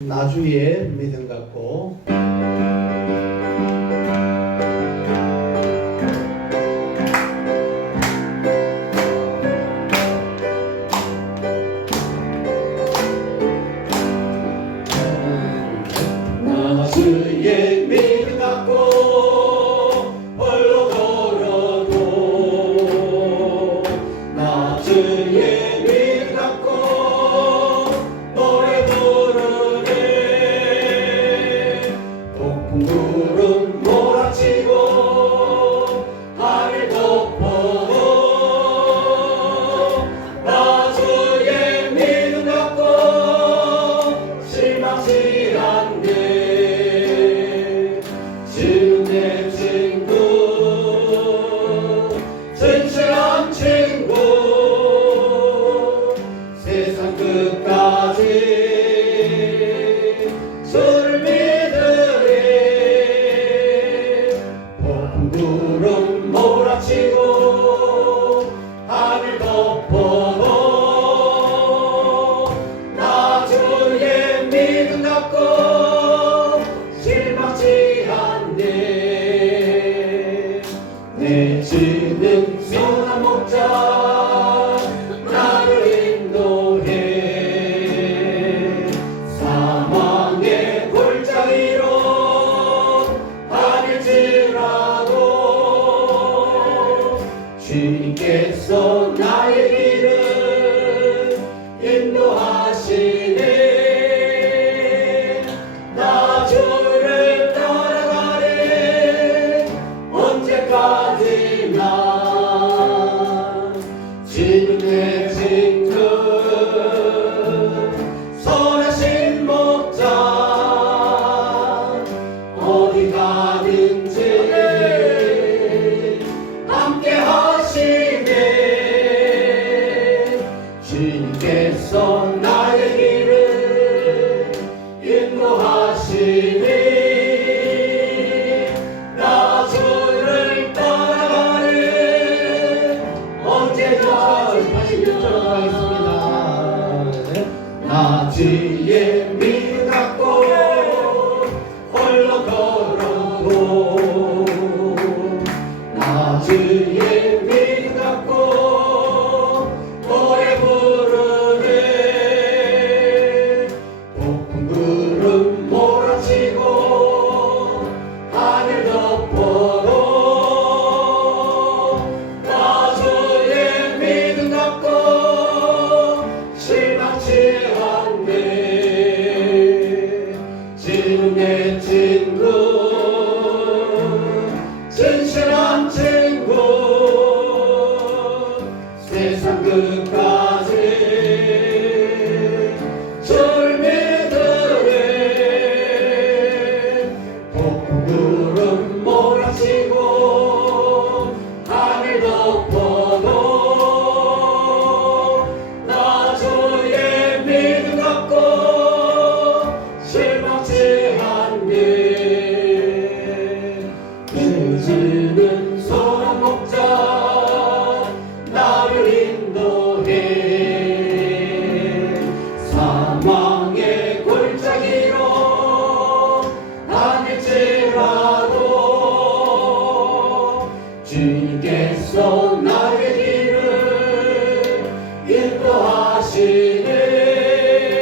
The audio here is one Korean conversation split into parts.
나주의 믿음 갖고 나주의 믿음 갖고 홀로 걸어도 나주의 믿음 갖고 노래 부르네 높은 구름 몰아치고 하늘 덮어도 나주의 믿음 갖고 실망치 않네 지금 내 친구 진실한 친구 세상 끝까지 주를 믿으리 높은 구름 몰아치고 하늘 덮어도 나주의 믿음 갖고 실망치 않네 내 지는 선한 목자 나를 인도해 사망의 골짜기로 다닐지라도 주님께서 나의 길을 인도하시네 나 주를 따라가리 언제까지나 지금 내 친구 선하신 목자 어디 가든지 함께 하시네 주님께서 나의 길을 인도하시니 나 주를 따라가리 언제까지 86절 가겠습니다. 나주의 믿음 갖고 홀로 걸어도 나주의 믿음 갖고 노래 부르네 높은 구름 몰아치고 하늘 덮어도 나주의 믿음 갖고 실망치 않네 지금 내 친구 진실한 친구 세상 끝까지 주를 믿으리 높은 구름 몰아치고 하늘 덮어도 나주의 믿음 갖고 실망치 않네 주는 선한 목자 나를 인도해 사망의 골짜기로 다닐지라도 주님께서 나의 길을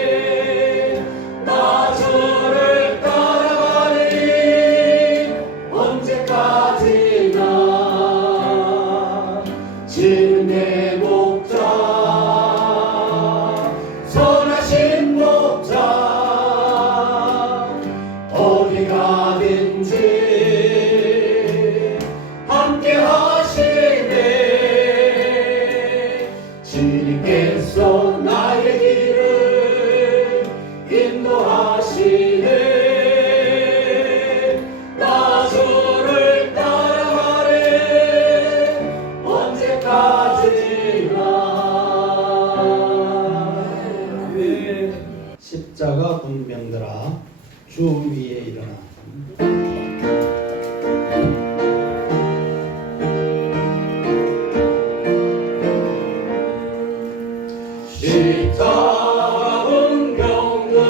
인도하시네 나 주를 따라가리 언제까지나 지금 내 목자 선하신 목자 어디 가든지 함께 하시네 주님께서 나의 길을 인도하시네 나 주를 따라가리 언제까지나 십자가 군병들아 주 위에 일어나 십자가 군병들아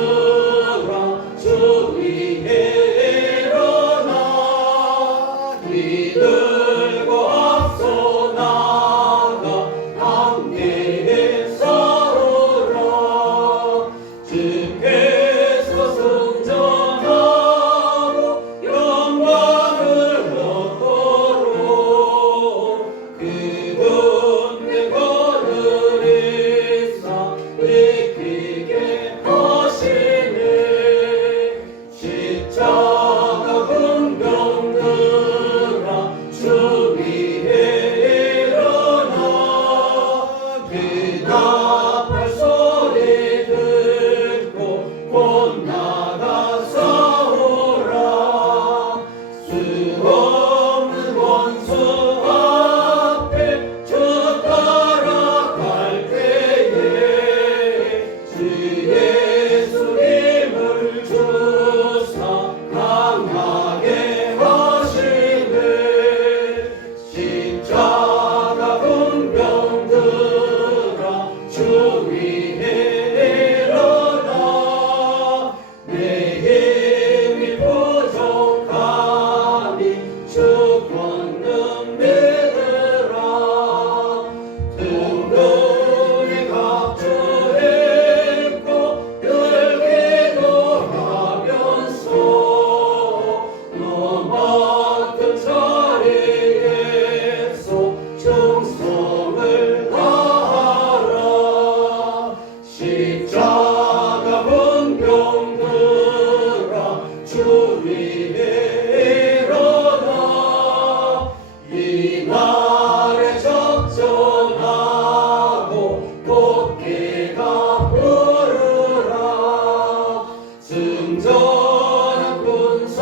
영전한 군사들은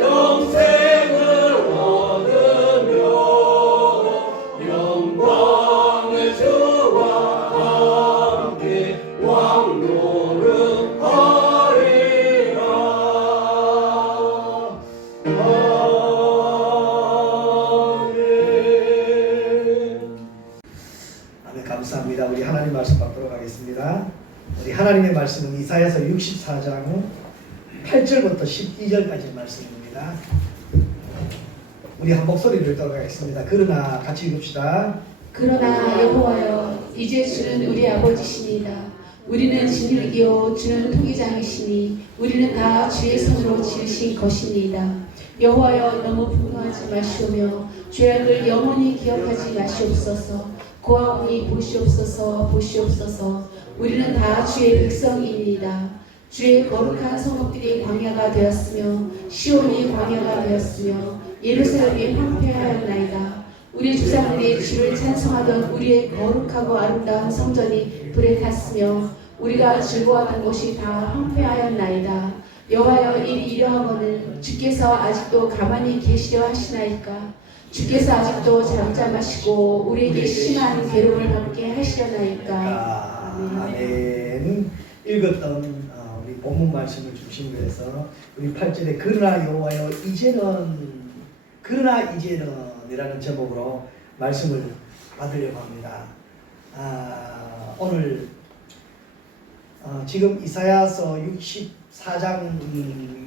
영생을 얻으며 영광의 주와 함께 왕노릇하리라. 아멘. 감사합니다. 우리 하나님 말씀 받도록 하겠습니다. 우리 하나님의 말씀은 이사야서 64장 8절부터 12절까지 말씀입니다. 우리 한 목소리를 들어가겠습니다. 그러나 같이 읽읍시다. 그러나 여호와여, 이제 주는 우리 아버지시니다. 우리는 진흙이요 주는 토기장이시니 우리는 다 주의 손으로 지으신 것입니다. 여호와여, 너무 분노하지 마시오며 죄악을 영원히 기억하지 마시옵소서. 고아오니 보시옵소서, 보시옵소서. 우리는 다 주의 백성입니다. 주의 거룩한 성읍들이 광야가 되었으며 시온이 광야가 되었으며 예루살렘이 황폐하였나이다. 우리 조상들이 주를 찬송하던 우리의 거룩하고 아름다운 성전이 불에 탔으며 우리가 즐거워하던 곳이 다 황폐하였나이다. 여호와여, 일이 이러하거늘 주께서 아직도 가만히 계시려 하시나이까? 주께서 아직도 잠잠하시고 우리에게 심한 괴로움을 받게 하시려나이까? 아멘. 읽었던 우리 본문 말씀을 중심으로 해서 우리 8절에 그러나 여호와여 이제는 이라는 제목으로 말씀을 받으려고 합니다. 오늘 지금 이사야서 64장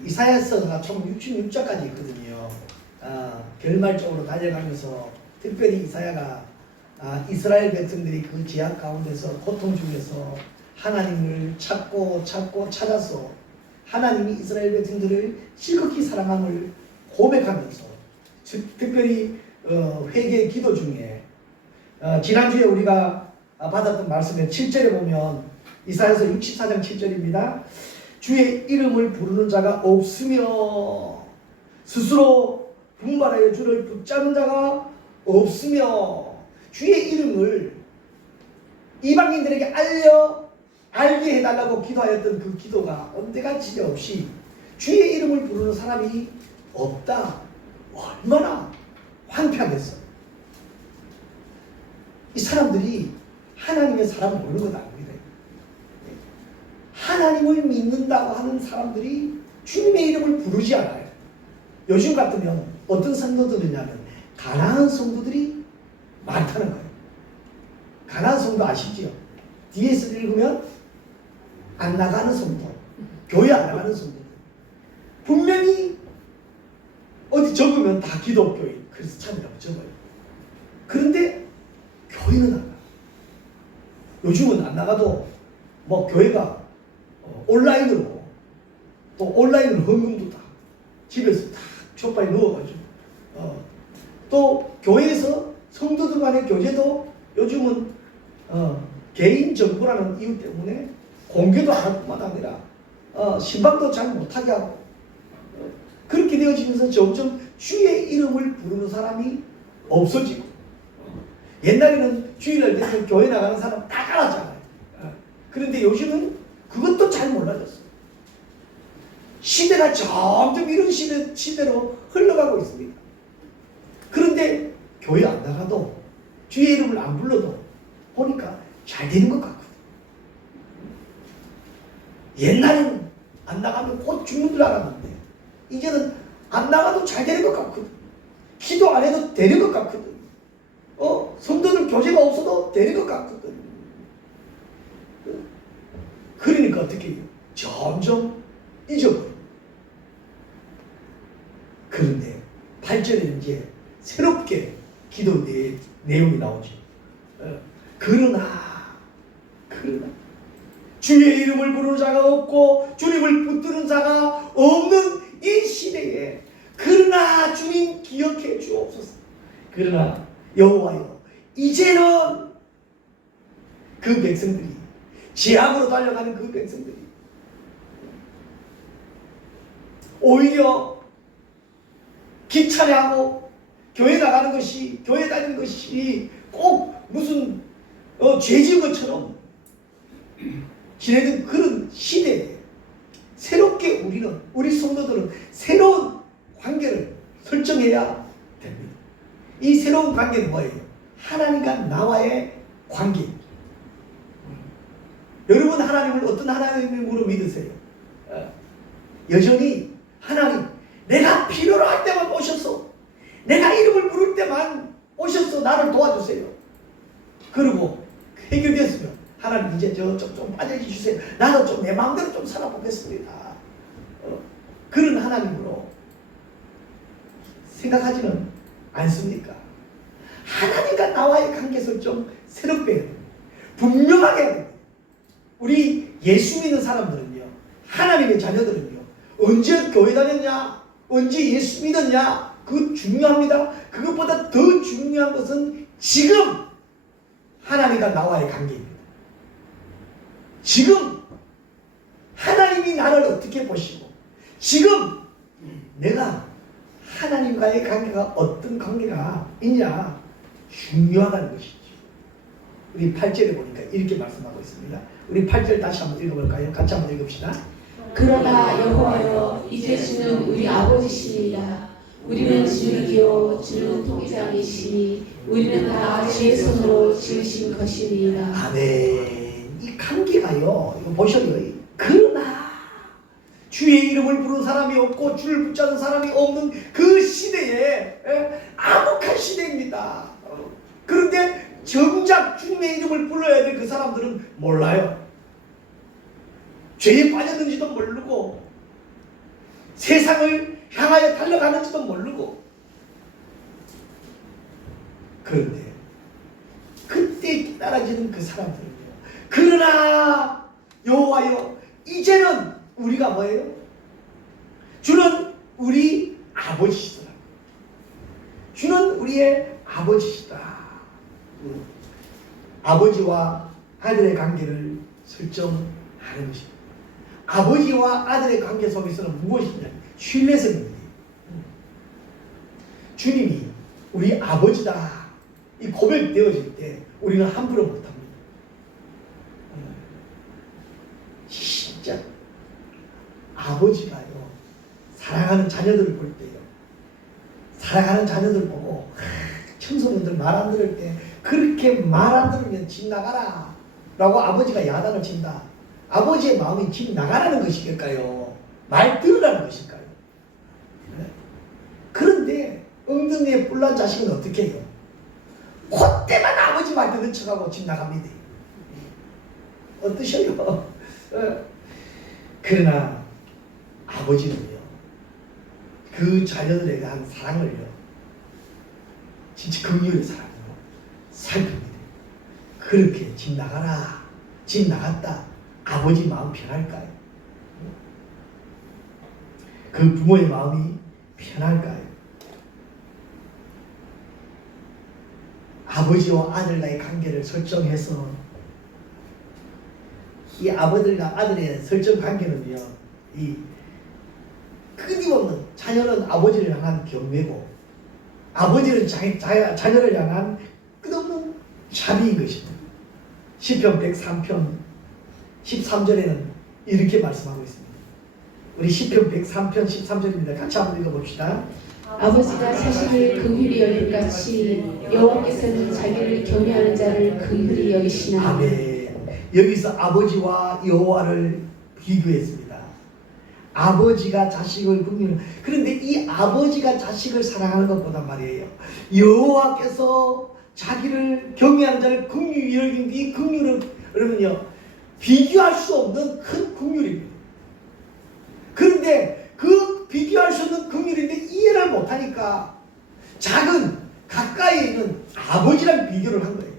이사야서가 총 66장까지 있거든요. 결말적으로 달려가면서 특별히 이사야가 이스라엘 백성들이 그 제약 가운데서 고통 중에서 하나님을 찾고 찾아서 하나님이 이스라엘 백성들을 지극히 사랑함을 고백하면서 특별히 회개 기도 중에 지난주에 우리가 받았던 말씀의 7절에 보면 이사야서 64장 7절입니다. 주의 이름을 부르는 자가 없으며 스스로 분발하여 주를 붙잡는 자가 없으며 주의 이름을 이방인들에게 알게 해달라고 기도하였던 그 기도가 언제가 지저없이 주의 이름을 부르는 사람이 없다. 얼마나 황폐하겠어. 이 사람들이 하나님의 사람을 모르는 것 아닙니다. 하나님을 믿는다고 하는 사람들이 주님의 이름을 부르지 않아요. 요즘 같으면 어떤 성도들이냐면 가난한 성도들이 많다는 거예요. 가난한 성도 아시죠? 뒤에서 읽으면 안 나가는 성도, 교회 안 나가는 성도들. 분명히 어디 적으면 다 기독교인 크리스찬이라고 적어요. 그런데 교회는 안 나가. 요즘은 안 나가도 뭐 교회가 온라인으로 또 온라인으로 헌금도 다 집에서 다 족발에 넣어가지고 또 교회에서 성도들 간의 교제도 요즘은 개인 정보라는 이유 때문에 공개도 안 할 뿐만 아니라 신방도 잘 못하게 하고 그렇게 되어지면서 점점 주의 이름을 부르는 사람이 없어지고 옛날에는 주일날 되면 교회 나가는 사람 다 깔았잖아요. 그런데 요즘은 그것도 잘 몰라졌어요. 시대가 점점 이런 시대로 흘러가고 있습니다. 그런데 교회 안 나가도 주의 이름을 안 불러도 보니까 잘 되는 것 같거든. 옛날에는 안 나가면 곧 죽는 줄 알았는데 이제는 안 나가도 잘 되는 것 같거든. 기도 안 해도 되는 것 같거든. 성도들 교제가 없어도 되는 것 같거든. 그러니까 어떻게 해요? 점점 잊어버려. 그런데 8절에 이제 새롭게 기도 내용이 나오죠. 그러나 주의 이름을 부르는 자가 없고 주님을 붙드는 자가 없는 이 시대에 그러나 주님 기억해 주옵소서. 그러나 여호와여 이제는 그 백성들이 죄악으로 달려가는 그 백성들이 오히려 귀찮아하고 교회 나가는 것이 교회 다니는 것이 꼭 무슨 죄 지은 것처럼 지내던 그런 시대에 새롭게 우리 성도들은 새로운 관계를 설정해야 됩니다. 이 새로운 관계는 뭐예요? 하나님과 나와의 관계. 여러분 하나님을 어떤 하나님으로 믿으세요? 여전히 하나님, 내가 필요로 할 때만 오셔서, 내가 이름을 부를 때만 오셔서 나를 도와주세요. 그리고 해결됐으면 하나님 이제 저 좀 빠져주세요. 나도 좀 내 마음대로 좀 살아보겠습니다. 그런 하나님으로 생각하지는 않습니까? 하나님과 나와의 관계 설정 새롭게 해야 됩니다. 분명하게 해야 됩니다. 우리 예수 믿는 사람들은요, 하나님의 자녀들은요, 언제 교회 다녔냐, 언제 예수 믿었냐, 그거 중요합니다. 그것보다 더 중요한 것은 지금 하나님과 나와의 관계입니다. 지금 하나님이 나를 어떻게 보시고, 지금 내가 하나님과의 관계가 어떤 관계가 있냐, 중요하다는 것이죠. 우리 8절에 보니까 이렇게 말씀하고 있습니다. 우리 8절 다시 한번 읽어볼까요? 같이 한번 읽읍시다. 그러나 여호와여, 이제 주는 우리 아버지시니라. 우리는 주이기요 주는 통치자이시니 우리는 다 주의 손으로 지으신 것이니라. 아멘. 이 관계가요, 이거 보셔요. 그러나 주의 이름을 부르는 사람이 없고 주를 붙잡는 사람이 없는 그 시대에, 암흑한 시대입니다. 그런데 정작 주님의 이름을 불러야 될 그 사람들은 몰라요. 죄에 빠졌는지도 모르고 세상을 향하여 달려가는지도 모르고. 그런데 그때 깨달아지는 그 사람들은요, 그러나 여호와여, 이제는 우리가 뭐예요? 주는 우리 아버지시더라. 주는 우리의 아버지시다. 아버지와 아들의 관계를 설정하는 것입니다. 아버지와 아들의 관계 속에서는 무엇이냐? 신뢰성입니다. 주님이 우리 아버지다, 이 고백되어질 때 우리는 함부로 못합니다. 진짜 아버지가요, 사랑하는 자녀들을 볼 때요, 사랑하는 자녀들 보고 청소년들 말 안 들을 때 그렇게 말 안 들으면 집 나가라 라고 아버지가 야단을 친다. 아버지의 마음이 집 나가라는 것일까요? 말 들으라는 것일까요? 그런데 엉덩이에 뿔난 자식은 어떻게 해요? 그때만 아버지 말 듣는 척하고 집 나갑니다. 어떠셔요? 그러나 아버지는요, 그 자녀들에 대한 사랑을요, 진짜 긍휼의 사랑으로 살핍니다. 그렇게 집 나가라, 집 나갔다, 아버지 마음 편할까요? 그 부모의 마음이 편할까요? 아버지와 아들과의 관계를 설정해서, 이 아버들과 아들의 설정 관계는요, 이 끊임없는, 자녀는 아버지를 향한 경매고 아버지는 자녀를 향한 끝없는 자비인 것입니다. 시편 103편 13절에는 이렇게 말씀하고 있습니다. 우리 시편 103편 13절입니다. 같이 한번 읽어봅시다. 아버지가 자식을 긍휼히 여김같이 여호와께서는 자기를 경외하는 자를 긍휼히 여기시나니. 아멘. 여기서 아버지와 여호와를 비교했습니다. 아버지가 자식을 긍휼, 그런데 이 아버지가 자식을 사랑하는 것보다 말이에요, 여호와께서 자기를 경외하는 자를 긍휼히 여긴 이 긍휼은 여러분요, 비교할 수 없는 큰 긍휼입니다. 그런데 그 비교할 수 없는 긍휼인데 이해를 못하니까 작은 가까이 있는 아버지랑 비교를 한 거예요.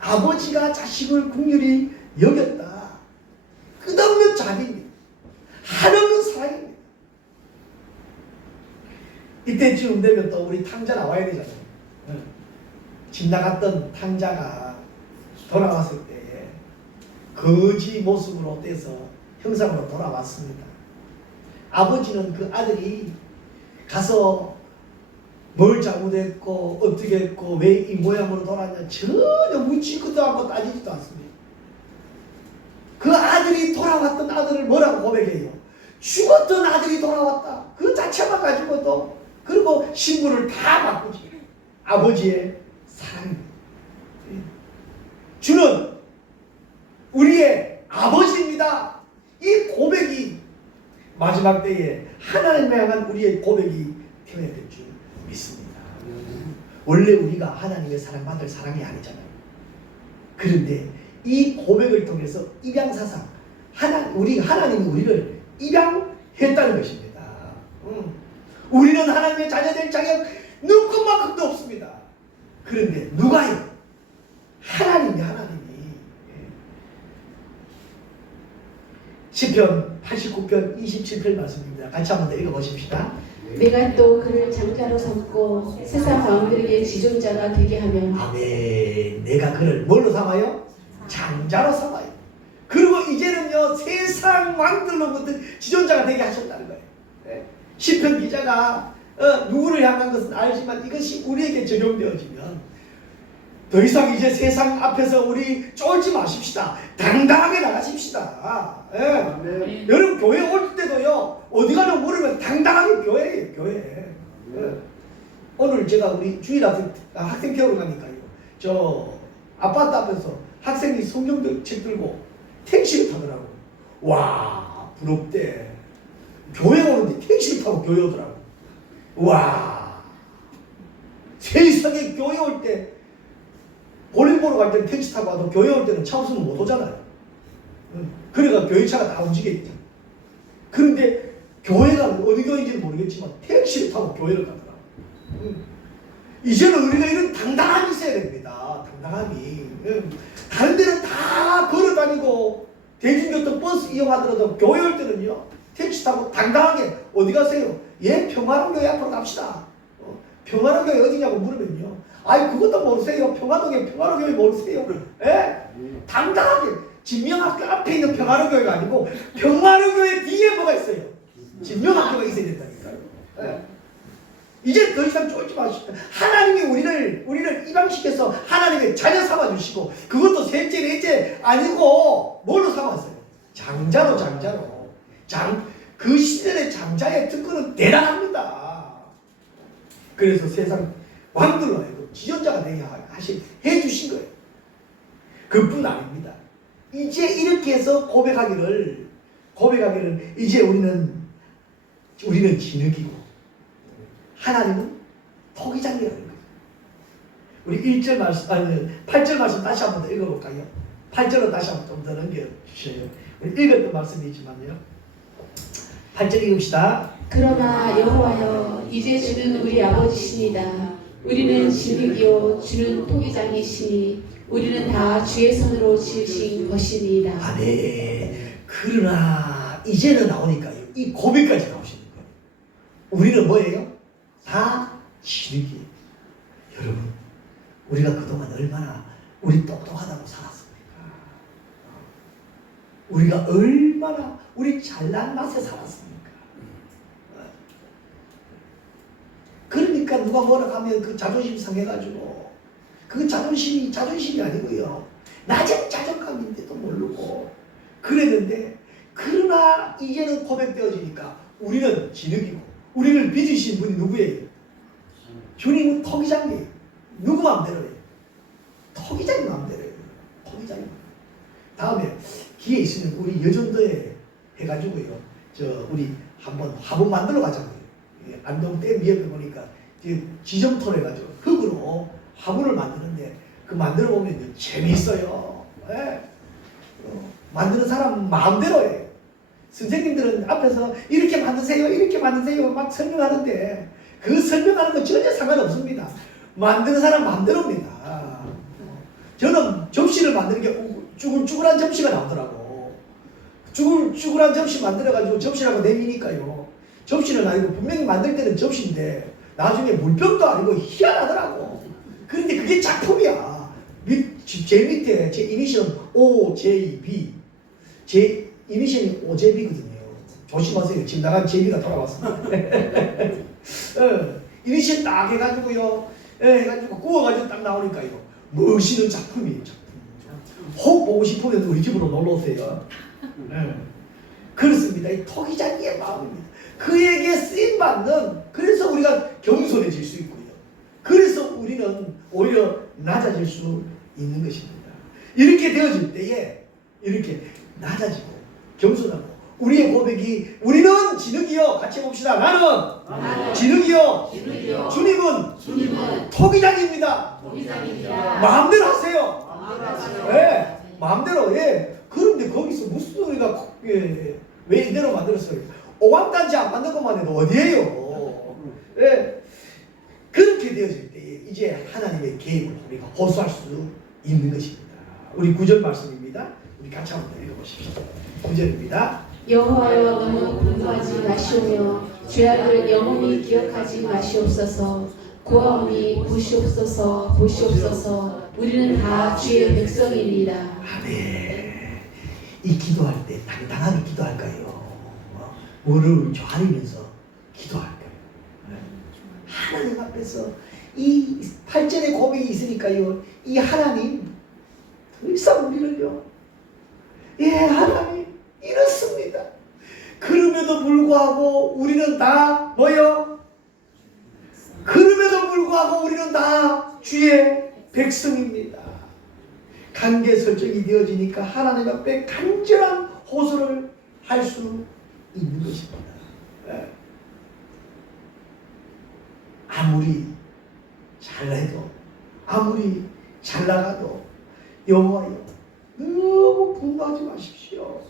아버지가 자식을 긍휼히 여겼다. 끝없는 자비입니다. 한없는 사랑입니다. 이때쯤 되면 또 우리 탕자 나와야 되잖아요. 집 나갔던 탕자가 돌아왔을 때 거지 모습으로 떼서 형상으로 돌아왔습니다. 아버지는 그 아들이 가서 뭘 잘못했고 어떻게 했고 왜 이 모양으로 돌아왔냐 전혀 묻지도 않고 따지지도 않습니다. 그 아들이 돌아왔던 아들을 뭐라고 고백해요? 죽었던 아들이 돌아왔다. 그 자체만 가지고도. 그리고 신분을 다 바꾸지. 아버지의 사랑입니다. 주는 우리의 아버지입니다. 이 고백이 마지막 때에 하나님을 향한 우리의 고백이 되어야 될 줄 믿습니다. 원래 우리가 하나님의 사랑받을 사랑이 아니잖아요. 그런데 이 고백을 통해서 입양사상, 하나님이 우리를 입양했다는 것입니다. 우리는 하나님의 자녀될 자격 눈꼽만큼도 없습니다. 그런데 누가요? 하나님이 시편 89편 27편 말씀입니다. 같이 한번 더 읽어보십시다. 내가 또 그를 장자로 삼고 세상 왕들에게 지존자가 되게 하며 아멘. 내가 그를 뭘로 삼아요? 장자로 삼아요. 그리고 이제는요 세상 왕들로부터 지존자가 되게 하셨다는 거예요. 시편 기자가 누구를 향한 것은 알지만 이것이 우리에게 적용되어지면 더 이상 이제 세상 앞에서 우리 쫄지 마십시다. 당당하게 나가십시다. 아멘. 여러분 교회 올 때도요 어디 가나 모르면 당당하게 교회예요. 교회. 오늘 제가 우리 주일 학생 태우러 가니까요. 저 아파트 앞에서 학생이 성경책 들고 택시를 타더라고. 와 부럽대. 교회 오는데 택시를 타고 교회 오더라고. 와 세상에 교회 올 때 볼일 보러 갈 때는 택시 타고 와도 교회 올 때는 차 없으면 못 오잖아요. 그러니까 교회차가 다 움직여 있잖아. 그런데 교회가 어디 교회인지는 모르겠지만 택시를 타고 교회를 가더라고. 이제는 우리가 이런 당당함이 있어야 됩니다. 당당함이. 다른 데는 다 걸어 다니고 대중교통 버스 이용하더라도 교회 올 때는요 택시 타고 당당하게 어디 가세요? 예, 평화로운 교회 앞으로 갑시다. 평화로운 교회 어디냐고 물으면요. 아이 그것도 모르세요. 평화동에 평화로운 교회 모르세요. 예? 당당하게 진명학교 앞에 있는 평화로운 교회가 아니고 평화로운 교회 뒤에 뭐가 있어요? 진명학교가 있어야 된다니까요. 예? 이제 더 이상 쫄지 마십시오. 하나님이 우리를 입양시켜서 하나님의 자녀 삼아주시고 그것도 셋째 넷째 아니고 뭘로 삼았어요? 장자로. 그 시대의 장자의 특권은 대단합니다. 그래서 세상 왕들로 하여금 지존자가 되게 해주신 거예요. 그뿐 아닙니다. 이제 이렇게 해서 고백하기를 이제 우리는 진흙이고 하나님은 토기장이라는 거예요. 우리 1절 말씀 8절 말씀 다시 한번 더 읽어볼까요? 8절로 다시 한번 좀 더 넘겨주세요. 우리 읽었던 말씀이지만요. 8절 읽읍시다. 그러나 여호와여 이제 주는 우리 아버지시니다. 우리는 진흙이요 주는 토기장이시니 우리는 다 주의 손으로 지으신 것이니이다. 아멘. 그러나 이제는 나오니까요. 이 고백까지 나오시는 거예요. 우리는 뭐예요? 다 진흙이에요. 여러분 우리가 그동안 얼마나 우리 똑똑하다고 살았습니까? 우리가 얼마나 우리 잘난 맛에 살았습니까? 그러니까 누가 뭐라 하면 그 자존심 상해가지고 그 자존심이 아니고요. 낮은 자존감인데도 모르고 그랬는데 그러나 이제는 고백되어지니까 우리는 진흙이고 우리를 빚으신 분이 누구예요? 주님은 토기장이에요. 누구 마음대로예요? 토기장이 마음대로예요. 토기장이. 다음에 기회 있으면 우리 여전도에 해가지고요. 우리 한번 화분 만들어 가자고요. 안동댐 위에 보니까 지점토로 해가지고 흙으로 화분을 만드는데 그 만들어 보면 재미있어요. 예? 만드는 사람 마음대로 해요. 선생님들은 앞에서 이렇게 만드세요 막 설명하는데 그 설명하는 건 전혀 상관없습니다. 만드는 사람 마음대로입니다. 저는 접시를 만드는 게 쭈글쭈글한 접시가 나오더라고. 쭈글쭈글한 접시 만들어가지고 접시라고 내미니까요. 접시는 아니고 분명히 만들 때는 접시인데 나중에 물병도 아니고 희한하더라고. 그런데 그게 작품이야. 제 밑에 제 이니셜은 OJB. 제 이니셜이 OJB거든요. 조심하세요. 지금 나간 JB가 돌아왔습니다. 이니셜 딱 해가지고요. 해가지고 구워가지고 딱 나오니까요. 멋있는 작품이에요. 작품. 혹 보고 싶으면 우리 집으로 놀러 오세요. 네. 그렇습니다. 이 토기장이의 마음입니다. 그에게 쓰임받는, 그래서 우리가 겸손해질 수 있고요. 그래서 우리는 오히려 낮아질 수 있는 것입니다. 이렇게 되어질 때에 이렇게 낮아지고 겸손하고 우리의 고백이 우리는 진흙이요. 같이 해봅시다. 나는 진흙이요. 주님은 토기장입니다. 마음대로 하세요. 예, 마음대로. 예. 그런데 거기서 무슨 우리가 왜 이대로 만들었어요? 오감단지 안 만든 것만 해도 어디에요? 예. 그렇게 되어질 때 이제 하나님의 계획을 우리가 호소할 수 있는 것입니다. 우리 9절 말씀입니다. 우리 같이 한번 읽어보십시오. 9절입니다. 여호와여 너무 분노하지 마시오며 죄악을 영원히 기억하지 마시옵소서. 고아오니 보시옵소서. 우리는 다 주의 백성입니다. 아멘. 이 기도할 때 당당하게 기도할까요? 뭐를 조아리면서 기도할까요? 하나님 앞에서 이 8절의 고백이 있으니까요. 이 하나님 더 이상 우리를요. 예, 하나님 이렇습니다. 그럼에도 불구하고 우리는 다 뭐요? 그럼에도 불구하고 우리는 다 주의 백성입니다. 관계 설정이 되어지니까 하나님 앞에 간절한 호소를 할 수 있는 것입니다. 아무리 잘해도 아무리 잘 나가도 여호와여 너무 분노하지 마십시오.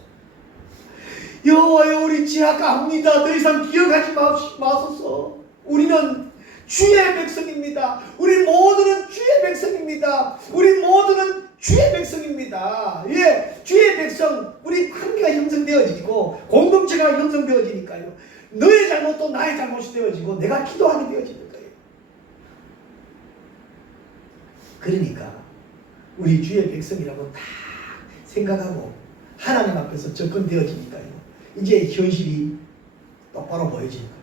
여호와여 우리 지나갑니다. 더 이상 기억하지 마소서. 우리는 주의 백성입니다. 우리 모두는 주의 백성입니다. 우리 모두는 주의 백성입니다. 예, 주의 백성. 우리 관계가 형성되어지고 공동체가 형성되어지니까요. 너의 잘못도 나의 잘못이 되어지고 내가 기도하게 되어지는 거예요. 그러니까 우리 주의 백성이라고 다 생각하고 하나님 앞에서 접근되어지니까요. 이제 현실이 똑바로 보여지는 거예요.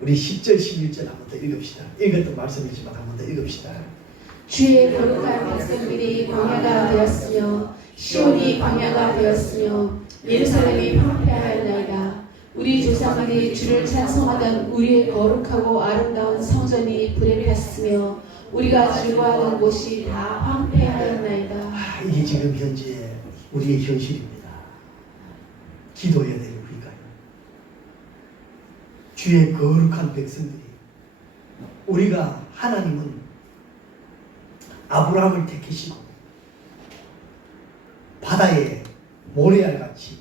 우리 10절 11절 한번 더 읽읍시다. 읽었던 말씀이지만 한번 더 읽읍시다. 주의 거룩한 백성들이 광야가 되었으며 시온이 광야가 되었으며 예루살렘이 황폐하였나이다. 우리 조상들이 주를 찬송하던 우리의 거룩하고 아름다운 성전이 불에 탔으며 우리가 즐거워하는 곳이 다 황폐하였나이다. 이게 지금 현재 우리의 현실입니다. 기도해야 될 우리가요. 주의 거룩한 백성들이, 우리가 하나님은 아브라함을 택하시고 바다에 모래알같이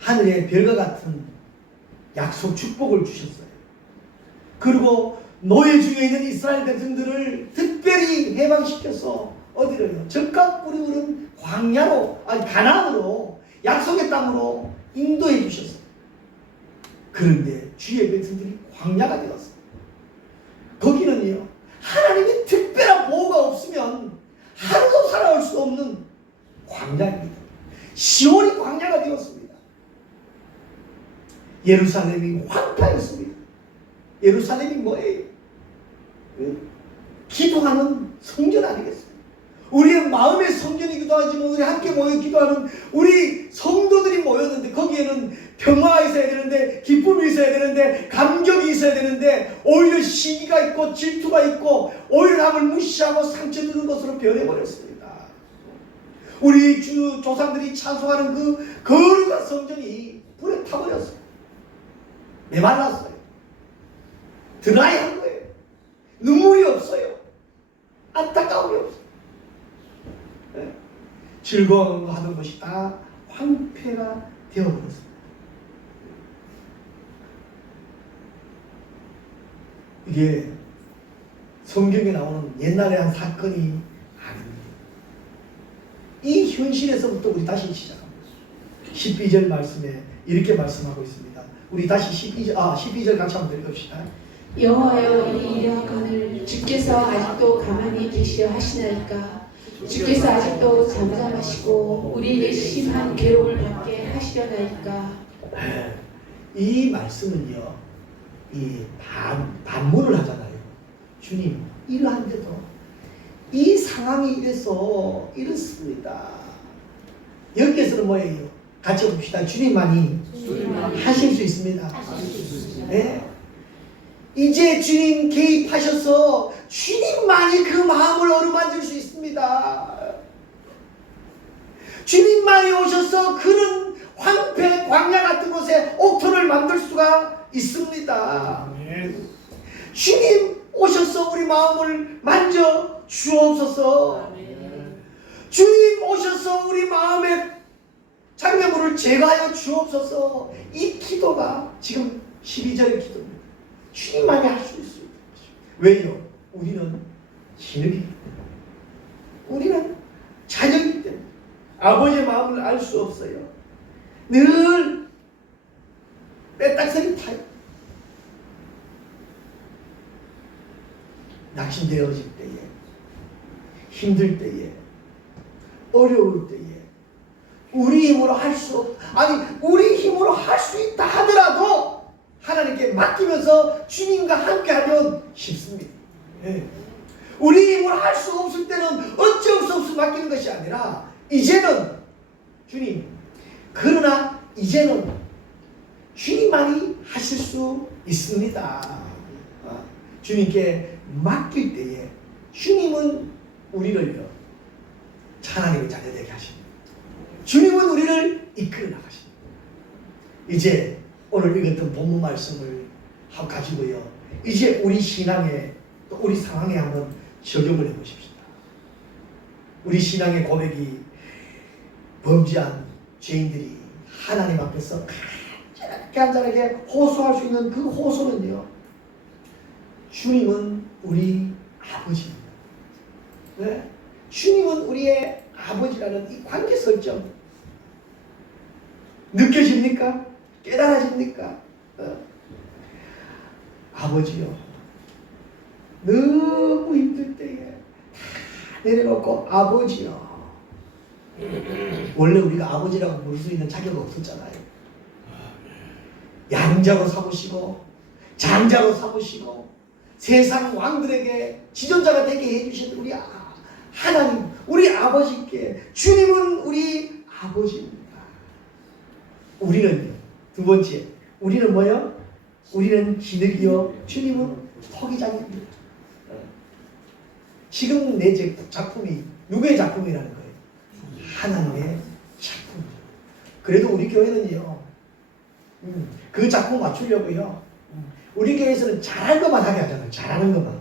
하늘의 별과 같은 약속 축복을 주셨어요. 그리고 노예 중에 있는 이스라엘 백성들을 특별히 해방시켜서 어디로요? 적각 꿀이 흐른 광야로, 아니 가나안으로, 약속의 땅으로 인도해 주셨어요. 그런데 주의 백성들이 광야가 되었어요. 거기는요, 하나님의 특별한 보호가 없으면 하루도 살아올 수 없는 광야입니다. 시온이 광야가 되었습니다. 예루살렘이 황폐였습니다. 예루살렘이 뭐예요? 기도하는 성전 아니겠습니까? 우리의 마음의 성전이기도 하지만 우리 함께 모여 기도하는 우리 성도들이 모였는데 거기에는 평화가 있어야 되는데 기쁨이 있어야 되는데 감격이 있어야 되는데 오히려 시기가 있고 질투가 있고 오히려 남을 무시하고 상처주는 것으로 변해버렸습니다. 우리 주 조상들이 찬송하는 그 거룩한 성전이 불에 타버렸어요. 메말랐어요. 드라이한 거예요. 눈물이 없어요. 안타까움이 없어요. 네? 즐거워하는 것이 다 황폐가 되어버렸습니다. 이게 성경에 나오는 옛날에 한 사건이 아닙니다. 이 현실에서부터 우리 다시 시작합니다. 12절 말씀에 이렇게 말씀하고 있습니다. 우리 다시 12절 같이 한번 읽읍시다. 여호와여 이 이러하거늘 주께서 아직도 가만히 계시려 하시나이까. 주께서 아직도 잠잠하시고 우리의 심한 괴로움을 받게 하시려나이까. 이 말씀은요, 이 반문을 하잖아요. 주님 이러한데도 이 상황이 이렇습니다. 여기에서는 뭐예요? 같이 봅시다. 주님만이 하실 수 있습니다. 네? 이제 주님 개입하셔서 주님만이 그 마음을 어루만질 수 있습니다. 주님만이 오셔서 그런 황폐 광야 같은 곳에 옥토를 만들 수가 있습니다. 주님 오셔서 우리 마음을 만져 주옵소서. 주님 오셔서 우리 마음의 장애물을 제거하여 주옵소서. 이 기도가 지금 12절의 기도입니다. 주님만이 할 수 있습니다. 왜요? 우리는 진흙이기 때문에. 우리는 자녀이기 때문에. 아버지의 마음을 알 수 없어요. 늘 빼딱서리 타요. 낙심되어질 때에, 힘들 때에, 어려울 때에, 우리 힘으로 할 수 없, 아니 우리 힘으로 할 수 있다 하더라도 하나님께 맡기면서 주님과 함께하면 쉽습니다. 예. 우리 힘으로 할 수 없을 때는 어쩔 수 없이 맡기는 것이 아니라 이제는 주님, 그러나 이제는 주님만이 하실 수 있습니다. 주님께 맡길 때에 주님은 우리를요 하나님의 자녀되게 하십니다. 주님은 우리를 이끌어 나가십니다. 이제 오늘 읽었던 본문 말씀을 가지고요 이제 우리 신앙에 또 우리 상황에 한번 적용을 해보십시다. 우리 신앙의 고백이 범죄한 죄인들이 하나님 앞에서 간절하게 호소할 수 있는 그 호소는요, 주님은 우리 아버지입니다. 네? 주님은 우리의 아버지라는 이 관계 설정 느껴집니까? 깨달아집니까? 아버지요, 너무 힘들 때에 다 내려놓고 아버지요. 원래 우리가 아버지라고 부를 수 있는 자격 없었잖아요. 양자로 삼으시고 장자로 삼으시고 세상 왕들에게 지존자가 되게 해주신 우리 하나님, 우리 아버지께 주님은 우리 아버지입니다. 우리는요, 두 번째, 우리는 뭐요? 우리는 진흙이요, 주님은 토기장입니다. 지금 내 작품이 누구의 작품이라는 거예요? 하나님의 작품. 그래도 우리 교회는요, 그 작품 맞추려고요, 우리 교회에서는 잘할 것만 하게 하잖아요. 잘하는 것만.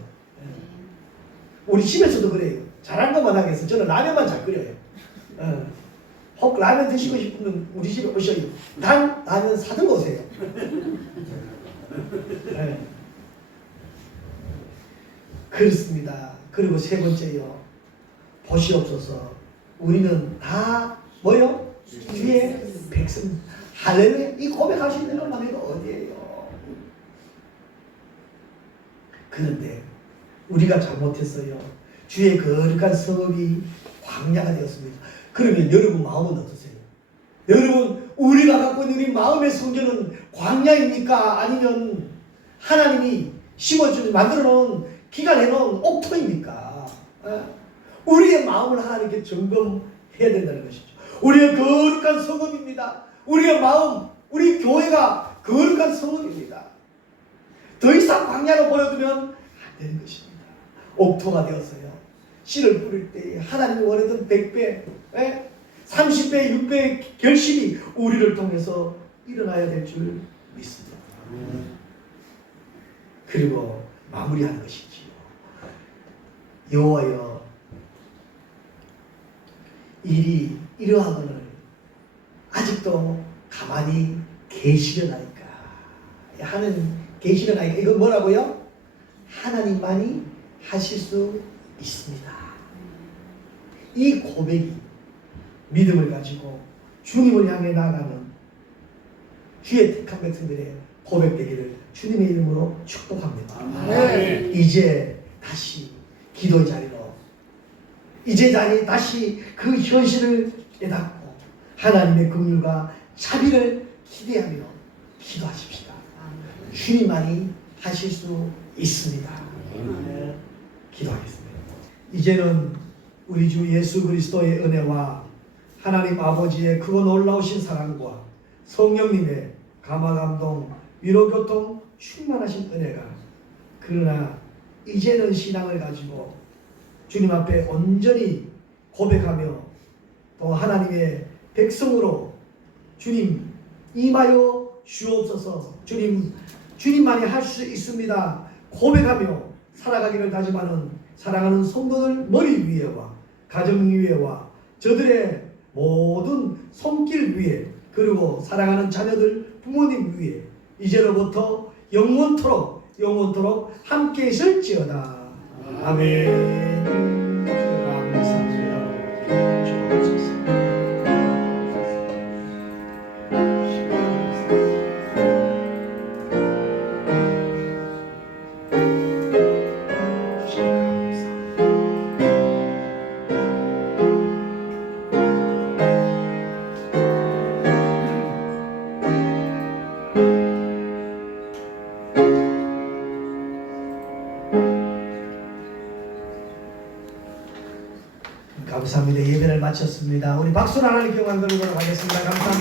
우리 집에서도 그래요. 잘한 것만 하게 해서 저는 라면만 잘 끓여요. 혹 라면 드시고 싶으면 우리 집에 오셔요. 단 라면 사들고 오세요. 네. 그렇습니다. 그리고 세 번째요, 보시옵소서. 우리는 다 뭐요? 주의 백성. 할렐루야. 이 고백할 수 있는 것만 해도 어디예요? 그런데 우리가 잘못했어요. 주의 거룩한 성읍이 광야가 되었습니다. 그러면 여러분 마음은 어떠세요? 여러분, 우리가 갖고 있는 우리 마음의 성전은 광야입니까? 아니면 하나님이 심어주는 만들어놓은 기간해놓은 옥토입니까? 우리의 마음을 하나님께 점검해야 된다는 것이죠. 우리의 거룩한 성읍입니다. 우리의 마음, 우리 교회가 거룩한 성읍입니다. 더 이상 광야로 버려두면 안 되는 것입니다. 옥토가 되었어요. 씨를 뿌릴 때 하나님이 원하던 100배, 30배, 6배의 결실이 우리를 통해서 일어나야 될 줄 믿습니다. 그리고 마무리하는 것이지요. 여호와여, 일이 이러하거늘 아직도 가만히 계시려나이까 하는, 계시려나이까, 이건 뭐라고요? 하나님만이 하실 수 있습니다. 이 고백이 믿음을 가지고 주님을 향해 나아가는 주의 택한 백성들의 고백되기를 주님의 이름으로 축복합니다. 아멘. 이제 다시 기도의 자리로, 이제 다시 그 현실을 깨닫고 하나님의 긍휼과 자비를 기대하며 기도하십시다. 주님만이 하실 수 있습니다. 기도하겠습니다. 이제는 우리 주 예수 그리스도의 은혜와 하나님 아버지의 크고 놀라우신 사랑과 성령님의 감화감동 위로교통 충만하신 은혜가, 그러나 이제는 신앙을 가지고 주님 앞에 온전히 고백하며 또 하나님의 백성으로 주님 임하여 주옵소서, 주님만이 할 수 있습니다 고백하며 살아가기를 다짐하는 사랑하는 성도들 머리 위에와 가정 위에와 저들의 모든 손길 위에, 그리고 사랑하는 자녀들 부모님 위에 이제로부터 영원토록 함께 있을지어다. 아멘. 감사합니다. 주옵소서. 감사합니다. 예배를 마쳤습니다. 우리 박수로 하나님께 영광 돌리도록 하겠습니다. 감사합니다.